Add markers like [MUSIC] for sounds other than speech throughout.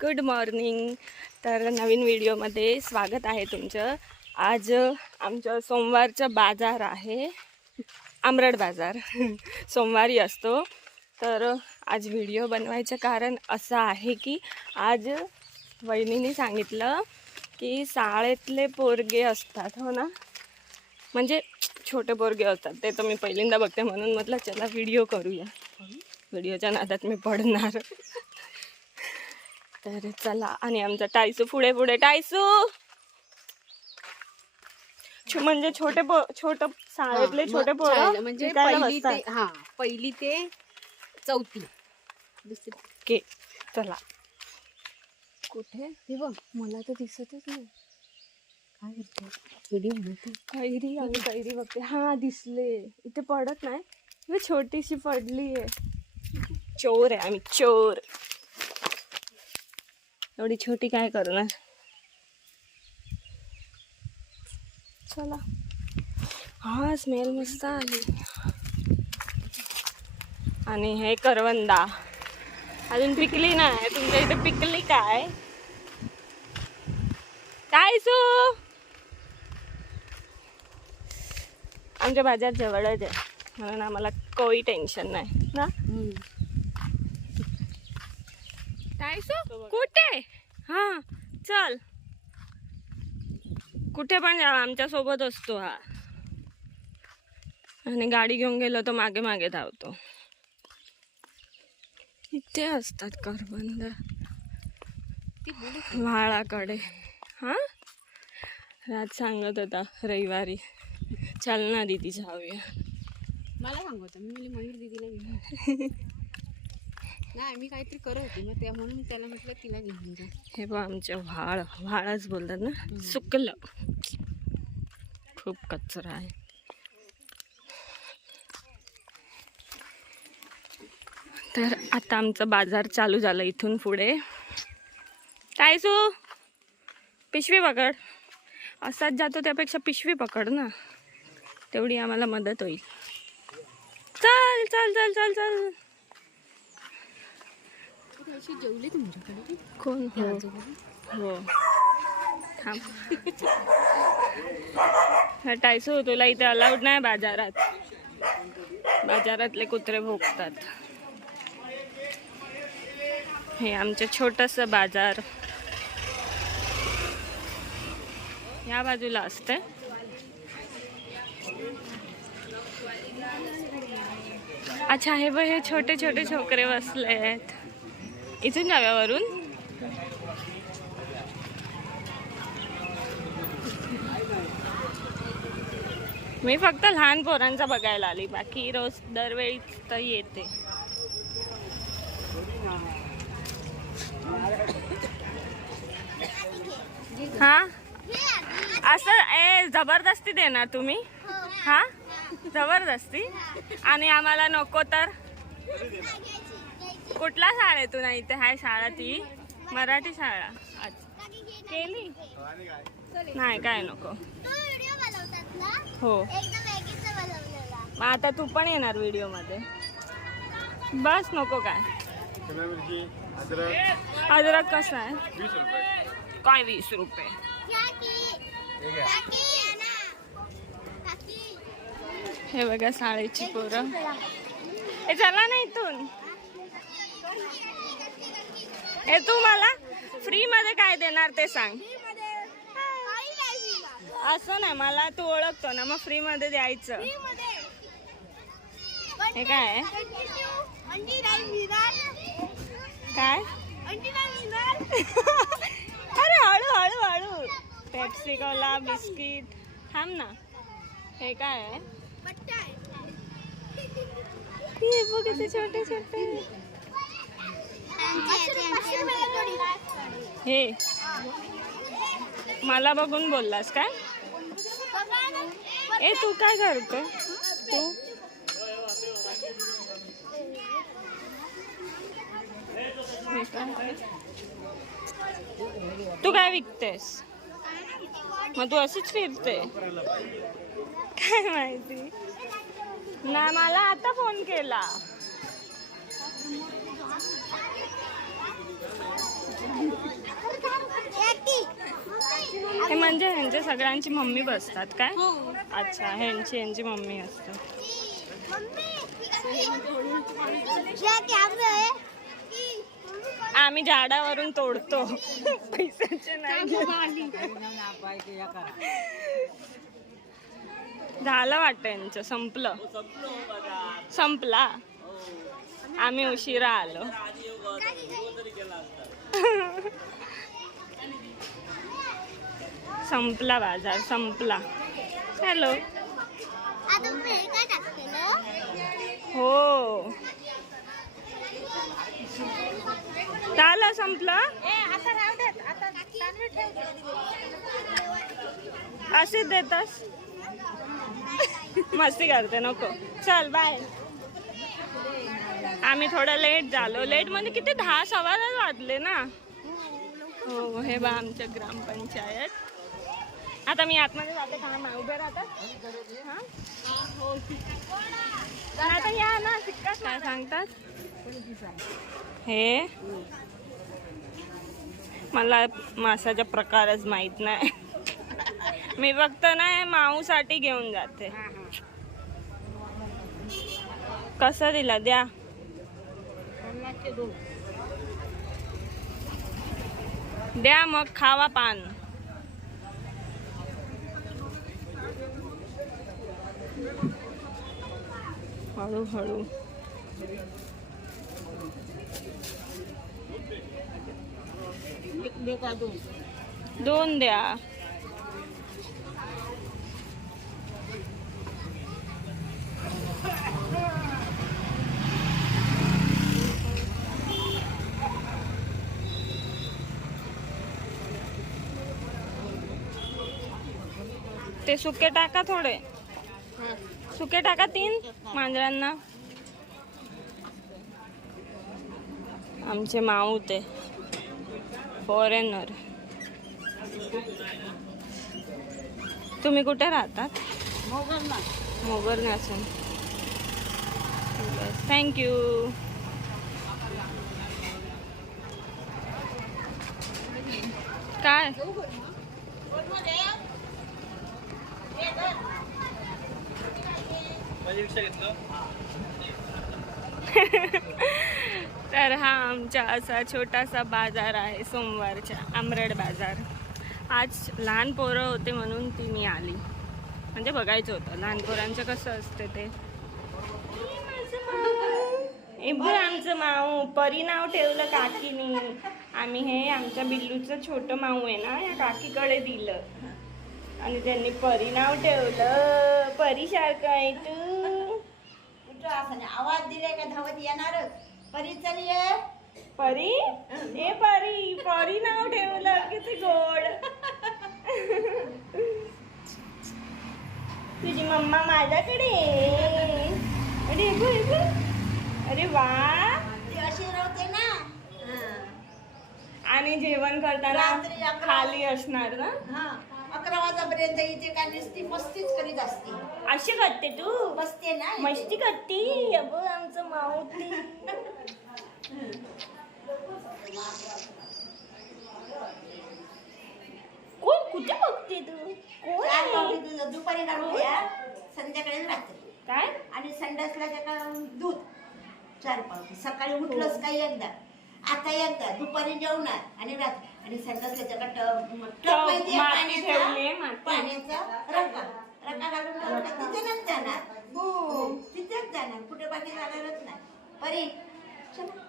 Good morning. तर नवीन व्हिडिओमध्ये स्वागत आहे तुमचं. आज आमचं सोमवारचं बाजार आहे. आमरड बाजार. [LAUGHS] सोमवारी असतो. तर आज व्हिडिओ बनवायचं कारण असं आहे की आज वहिनीने सांगितलं की शाळेतले पोरगे असतात हो ना? म्हणजे छोटे पोरगे असतात ते तर मी पहिल्यांदा बघते म्हणून म्हटलं चला व्हिडिओ करूया. व्हिडिओच्या नादात मी पडणार. तर चला आणि आमचा टायसू पुढे पुढे. टायसू! म्हणजे छोटे छोट शाळेतले छोटे पोरं म्हणजे पहिली ते बसतात. हा पहिली ते चौथी. ओके चला. कुठे? हे बघ मला तर दिसतच नाही. कैरी आम्ही कैरी बघते. हा दिसले. इथे पडत नाही. छोटीशी पडली आहे चोर आहे आम्ही चोर. एवढी छोटी काय करणार? चला. हा स्मेल मस्त आली. आणि हे करवंदा. अजून पिकली नाही. तुमच्या इथे पिकली काय? काय सो? आमच्या बाजार जवळच आहे. म्हणून आम्हाला काही टेन्शन नाही. ना? कुठे? हा चल. कुठे पण जावा आमच्यासोबत असतो हा. आणि गाडी घेऊन गेलो तर मागे मागे धावतो. इथे असतात करबंद. व्हाळाकडे हा? राज सांगत होता रविवारी. चल ना दिदी जाऊया. मला सांगत मी मयूर दिदीला घेऊन. [LAUGHS] नाही मी काहीतरी करत होती मग त्या म्हणून त्याला म्हटलं तिला घेऊन जा. हे बघ आमच्या व्हाळ व्हाळच बोलतात ना सुकलं. खूप कचरा आहे. तर आता आमचं बाजार चालू झालं इथून पुढे. काय सू पिशवी पकड. असाच जातो त्यापेक्षा पिशवी पकड ना. तेवढी आम्हाला मदत होईल. चल चल चल चल चल. जेवली तुमच्याकडे? कोण? हो? हो. हा, टायसू तुला इथे अलाउड नाही बाजारात. बाजारातले कुत्रे भोगतात. हे आमचं छोटस बाजार. या बाजूला असते अच्छा हे बघ हे छोटे छोटे छोकरे बसले आहेत इथून जाव्यावरून मी फक्त लहान पोरांचा बघायला आली बाकी रोज दरवेळी तर येते. हा? असं ए जबरदस्ती देणार तुम्ही? हा? जबरदस्ती? आणि आम्हाला नको तर? कुठल्या शाळेतून आहे इथे? हाय शाळा ती मराठी शाळा. केली? नाही काय नको. हो. मग आता तू पण येणार व्हिडिओमध्ये बस नको काय. अद्रक. कसं आहे? काय वीस रुपये? ठीक आहे हे बघा शाळेची पोरं. हे चला ना इथून. हे तू मला फ्री मध्ये काय देणार ते सांग. असं नाही मला तू ओळखतो ना मग फ्री मध्ये द्यायचं. हे काय? काय? [LAUGHS] अरे हळू हळू हळू. पेप्सी कोला बिस्किट थांब ना. हे काय आहे? बघ छोटे छोटे. हे. मला बघून बोललास काय? ए तू काय करतो तू? तू काय विकतेस? मग तू अशीच फिरते काय माहिती? ना मला आता फोन केला. हे म्हणजे ह्यांच्या सगळ्यांची मम्मी बसतात काय? हो. अच्छा ह्यांची ह्यांची मम्मी असते. आम्ही झाडावरून तोडतो. पैशाचे झालं वाटत यांचं संपलं. संपला. आम्ही उशिरा आलो. संपला बाजार संपला. हॅलो हो झालं संपलं? असेच देतस? मस्ती करते नको. चल बाय आम्ही थोडं लेट झालो. लेट म्हणजे किती? दहा सव्वा दहा वाजले ना. हो हे बा आमच्या ग्रामपंचायत. आता मी आतमध्ये जाते का उभे राहतात हा? आता या ना शिक्का काय सांगतात? हे? मला मासाचा प्रकारच माहीत नाही. मी फक्त ना माऊसाठी घेऊन जाते. कसं दिला? द्या. द्या मग खावा पान हळूहळू दोन द्या ते सुके टाका थोडे. सुके टाका तीन मांजरांना. आमचे माऊ ते. फॉरेनर तुम्ही कुठे राहतात? मोगरना थँक्यू काय? [LAUGHS] तर हा आमचा असा छोटासा बाजार आहे सोमवारच्या आमरड बाजार. आज लहान पोरं होते म्हणून ती मी आली. म्हणजे बघायचं होतं लहान पोरांचं कसं असतं ते. हे आमचं माऊ परी नाव ठेवलं काकीनी. आम्ही हे आमच्या बिल्लूचं छोटं माऊ आहे ना या काकीकडे दिलं. आणि त्यांनी परी नाव ठेवलं. परी सारखं आहे तू. नाही. आवाज दिले का धावत येणारच परी चल ये परी ए परी परी नाव ठेवलं किती गोड तुझी मम्मा माझ्याकडे. अरे हे बघ. अरे वा ती अशी राहते ना हं. आणि जेवण करताना रात्री अकरा- खाली असणार ना हं. अकरा वाजापर्यंत इथे काय नुसती मस्तीच करीत असते. अशी करते तू? बसते ना इथे. मस्ती करती? अबो आमचं माऊती कोण कुठे बघते तू? कोण चार आहे? पावली दूध दुपारी काढून द्या. संध्याकाळी रात्री. काय? आणि संडासला त्याला दूध. चार पावली सकाळी उठलंच काही एकदा. आता एकदा दुपारी जेवणार आणि रात्री. आणि संडासला त्याला टब टब टब, माहितीये माती ठेवलीये, पाण्याचा माती. पाण्याचा रका रका घालून ठेवला का तिथेच जाणार. हो तिथेच जाणार कुठे बाकी जाणारच नाही. परी चला.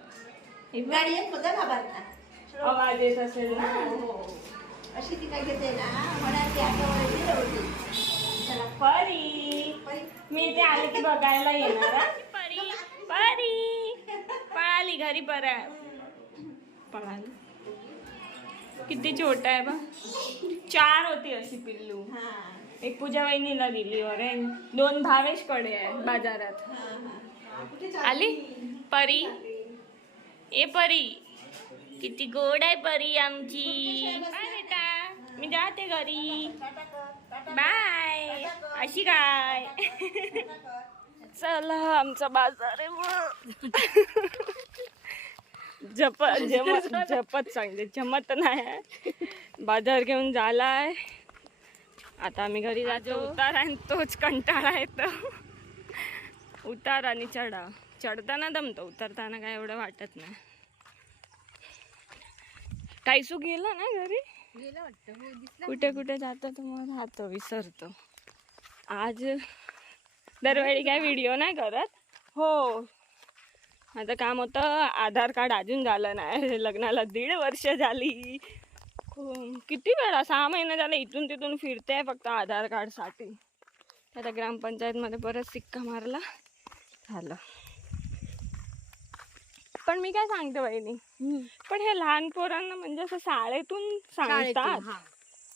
हे बघ, गाडी येत होता घाबरता. आवाज येत असेल. ना हो. अशी ती काय घेते ना म्हणाल आता वळली होती चला. परी. परी. मी ते आले की बघायला येणार हा? परी. परी. पळाली घरी परा पळाली किती छोटा आहे बा चार होती अशी पिल्लू. हा. एक पूजा वहिनीला दिली अरे. दोन भावेशकडे आहे बाजारात. आली? परी? ए परी. किती गोड आहे परी आमची. काय बेटा? मी जाते घरी. बाय. अशी काय? चला आमचा बाजार आहे [LAUGHS] मग जप जमत जपत सांगते जमत नाही बाजार घेऊन झालाय आता आम्ही घरी जातो. उतार आणि तोच कंटाळा येतो. उतार आणि चढा. चढताना दमतो. उतरताना काय एवढं वाटत नाही. टायसू गेला ना घरी? गेलं वाटतं. हो कुठे कुठे जातो तो मग? राहतो विसरतो. आज दरवेळी काय व्हिडिओ नाही करत? हो. माझं काम होतं आधार कार्ड अजून झालं नाही. [LAUGHS] लग्नाला दीड वर्ष झाली. किती वेळा? सहा महिने झाले इथून तिथून फिरते फक्त आधार कार्डसाठी आता ग्रामपंचायतमध्ये परत सिक्का मारला. झालं. पण मी काय सांगते बहिणी पण हे लहान पोरांना म्हणजे असं शाळेतून सांगतात.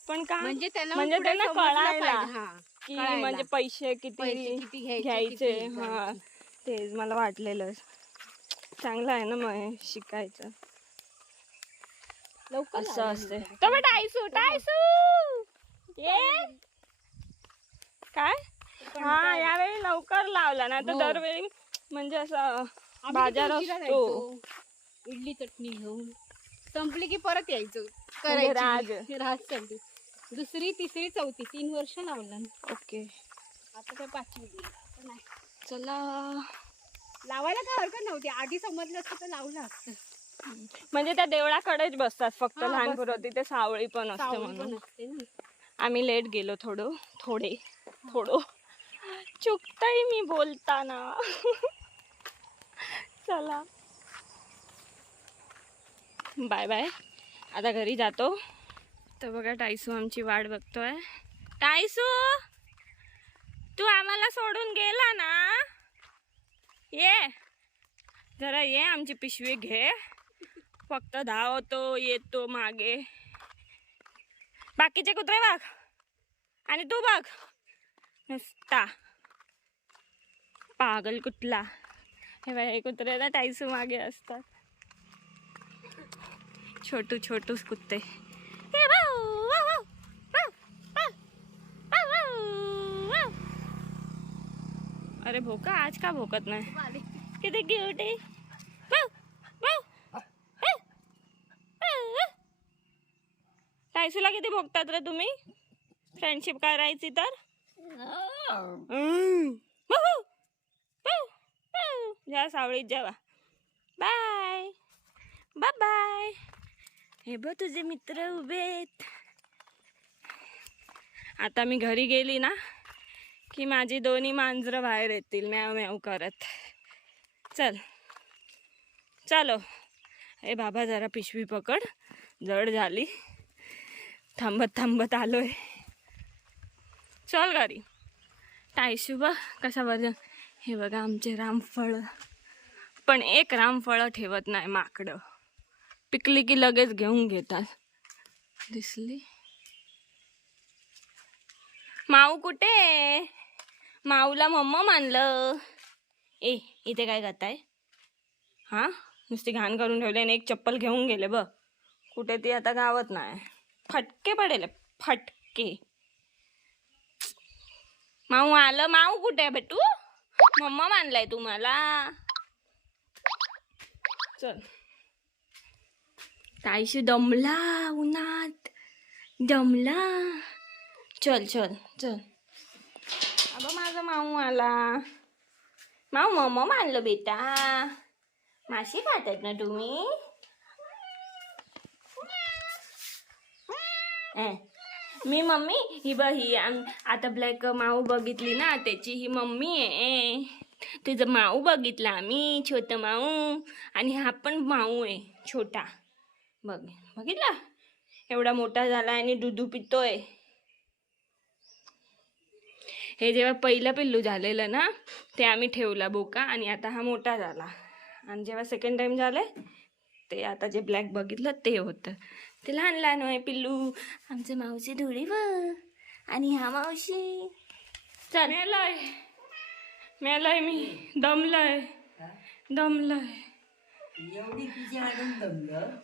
पण का? म्हणजे त्यांना म्हणजे त्यांना कळायला हा. की. म्हणजे पैसे किती घ्यायचे, हा. तेच मला वाटलेलं चांगलं आहे ना मग शिकायचं. लवकर असं असते मी तो टायसू ये! काय? हा यावेळी लवकर लावला ना तर हो. दरवेळी म्हणजे असं बाजार असतो. इडली चटणी घेऊन. संपली की परत यायचो. म्हणजे करायची. राज. दुसरी तिसरी चौथी तीन वर्ष लावलं ओके. आता काय पाचवी. चला. लावायला काय हरकत नव्हती. आधी समजलं असतं तर लावलं असतं. म्हणजे त्या देवळाकडेच बसतात फक्त हा, लहान बसतात. पोरं तिथे सावळी पण असते सावली म्हणून. पण असते ना. आम्ही लेट गेलो थोडं थोडे थोडं. चुकताय मी बोलताना. चला. Bye bye. आता घरी जातो. तर बघा टायसू आमची वाट बघतोय. टायसू तू आम्हाला सोडून गेला ना? ये. जरा ये आमची पिशवी घे. फक्त धावतो येतो मागे. बाकीचे कुत्रे बघ. आणि तू बघ. नुसता. पागल कुठला. हे बघ हे कुत्रे ना टाईसू मागे असतात. छोटू छोटूच कुत्ते. अरे भोका आज का भोकत नाही? किती क्यूट आहे. टायसूला किती भोगतात रे तुम्ही? फ्रेंडशिप करायची तर. वहू. जा सावळीत जेवा. बाय बाय बाय हे बघ तुझे मित्र उभेत आता मी घरी गेली ना की माझी दोन्ही मांजरं बाहेर येतील. म्याव म्याव करत. चल. चलो. ए बाबा जरा पिशवी पकड. जड झाली. थांबत थांबत आलोय. चल गाडी टायशू बघ कशा बरं हे बघा आमचे रामफळ. पण एक रामफळ ठेवत नाही माकडं. पिकली की लगेच घेऊन घेतात. दिसली. माऊ कुठे? आहे? माऊला मम्मा मानलं. ए इथे काय करताय? हां? नुसती घाण करून ठेवली आणि एक चप्पल घेऊन गेले बघ. कुठे ती आता गावत नाही. फटके पडेल फटके. माऊ आलं. माऊ कुठे आहे बेटू? मम्मा मानलाय तुम्हाला. चल. ताईशी दमला उन्हात. दमला. चल चल चल. अगं माझा माऊ आला. माऊ मम्मा मानलं बेटा. माशी खातात ना तुम्ही? मी मम्मी ही बघ ही आता ब्लॅक माऊ बघितली ना त्याची ही मम्मी आहे तुझं माऊ बघितला आम्ही छोटं माऊ. आणि हा पण माऊ आहे छोटा. बघ बघितला? एवढा मोठा झाला आणि दुधू पितोय. हे जेव्हा पहिलं पिल्लू झालेलं ना ते आम्ही ठेवला बोका आणि आता हा मोठा झाला. आणि जेव्हा सेकंड टाइम झालं ते आता जे ब्लॅक बघितलं ते होतं. ते लहान लहान आहे पिल्लू. आमचे मावशी धुळी व. आणि हा मावशी. चल. मेलाय. मेलाय मी. दमलाय. दमलाय.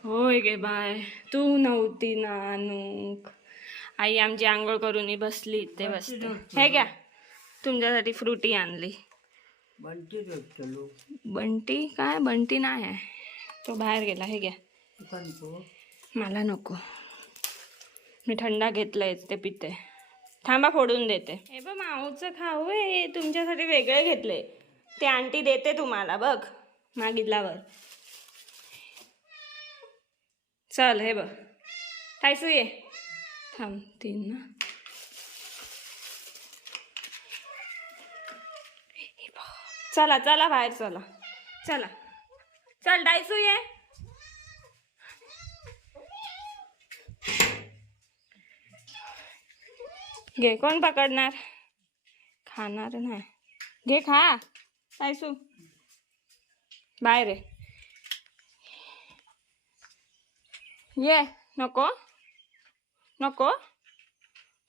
होय गे बाय. तू नव्हती ना अनुक आई आमची आंघोळ करून बसली ते बसते. हे घ्या तुमच्यासाठी फ्रुटी आणली. बंटी काय? बंटी नाही आहे. तो बाहेर गेला हे घ्या. मला नको. मी थंडा घेतलाय ते पिते. थांबा फोडून देते. हे बघ माऊचं खाऊ आहे. तुमच्यासाठी वेगळे घेतले. ते आंटी देते तुम्हाला बघ. मागितल्यावर. चल हे बघ. टायसू ये. थांबतील ना चला चला बाहेर चला. चला. चल डायसू ये. घे कोण पकडणार? खाणार नाही. घे खा. डायसू. बाहेर ये नको. नको.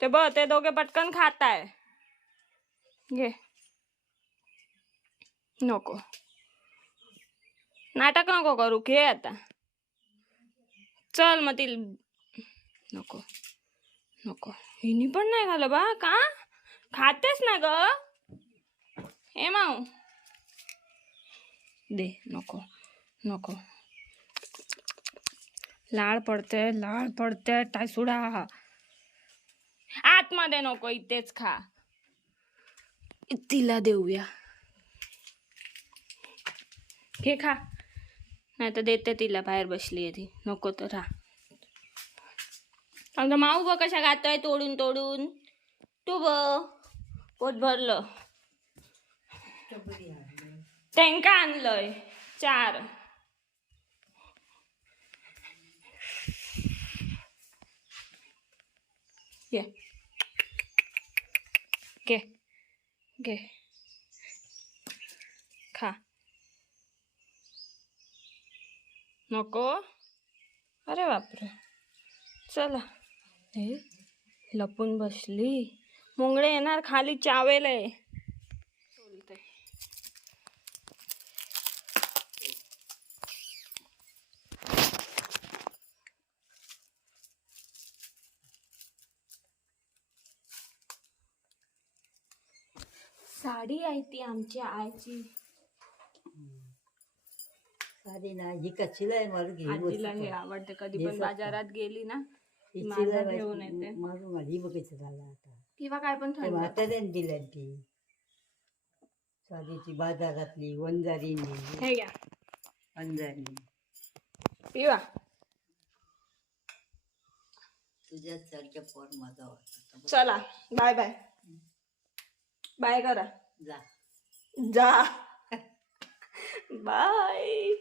ते बघ ते दोघे पटकन खात आहे घे. नको. नाटक नको करू घे आता. चल मग ती नको. नको. हिनी पण नाही झालं बा का? खातेस ना ग. हे माऊ. दे नको. नको. लाळ पडते लाळ पडते टायसुडा आतमध्ये नको इथेच खा. तिला देऊया. घे खा. नाही तर देते तिला बाहेर बसली आहे ती. नको तर राहा. आमचा माऊ बघ कशा गातोय तोडून तोडून? तू ब. पोट भरलं. त्यांका आणलंय. चार. ये घे घे खा नको अरे बापरे चला हे लपून बसली मुंगळे येणार खाली चावेल आहे साडी आहे ती आमच्या आईची. साडी ना ही कच्ची आहे मला आजीला हे आवडते कधी पण. बाजारात गेली ना माझं घेऊन येते. झालं आता. किंवा काय पण ते थंड. म्हाताऱ्याने ती. साडीची बाजारातली वंजारीने. हे घ्या. अंजारी. पिवा. तुझ्यासारख्या पोर माझा चला बाय बाय. बाय करा. जा जा बाय